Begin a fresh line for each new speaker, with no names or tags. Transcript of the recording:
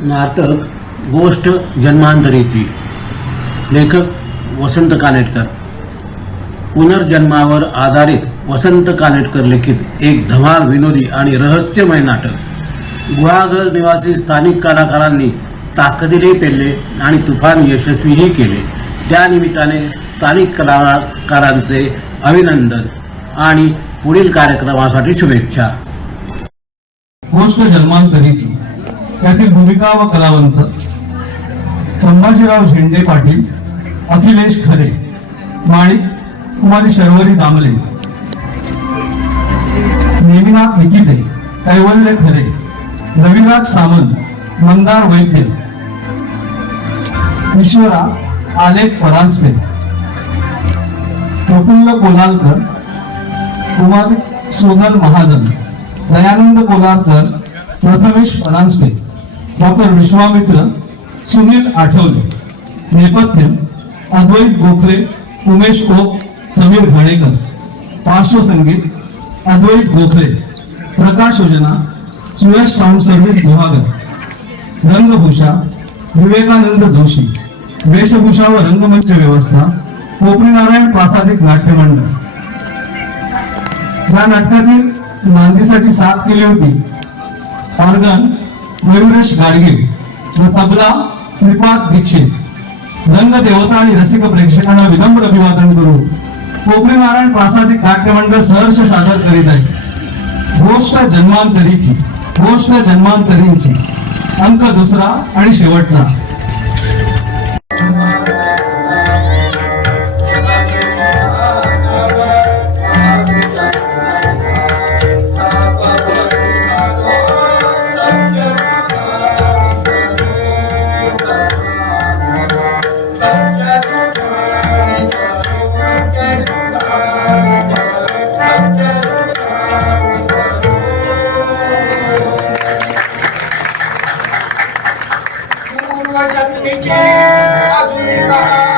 नाटक गोष्ट जन्मांतरीची. लेखक वसंत कानेटकर पुनर्जन्मावर आधारित वसंत कानेटकर लिखित एक धमाल विनोदी आणि रहस्यमय नाटक. गुहागर निवासी स्थानिक कलाकारांनी ताकदीने पेलले आणि तुफान यशस्वीही केले. त्यानिमित्ताने स्थानिक कलाकारांचे अभिनंदन आणि पुढील कार्यक्रमासाठी शुभेच्छा.
गोष्ट जन्मांतरीची. त्यातील भूमिका व कलावंत संभाजीराव झेंडे पाटील अखिलेश खरे माणिक कुमारी शर्वरी दामले नेमिनाथ निकिते कैवल्य खरे रविराज सावंत मंदार वैद्य ईश्वरा आलेख परांजपे प्रफुल्ल कोलालकर कुमार सोनल महाजन दयानंद कोलालकर प्रथमेश परांजपे डॉक्टर विश्वामित्र सुनील आठवले नेपथ्य अद्वैत गोखले उमेश ओक समीर घाणेकर पार्श्वसंगीत अद्वैत गोखले प्रकाश योजना सुयश साऊंड सर्व्हिस गुहागर रंगभूषा विवेकानंद जोशी वेशभूषा व रंगमंच व्यवस्था कोपरीनारायण प्रासादिक नाट्यमंडळ. या नाटकातील नांदीसाठी साथ केली होती ऑर्गन मयुरेश गाडगे व तबला श्रीपाद दीक्षित रंग देवता आणि रसिक प्रेक्षकांना विनम्र अभिवादन करून कोपरी नारायण प्रासादिक नाट्यमंडळ सहर्ष सादर करीत आहे. गोष्ट जन्मांतरीची गोष्ट जन्मांतरींची. अंक दुसरा आणि शेवटचा. i just Justin Richard.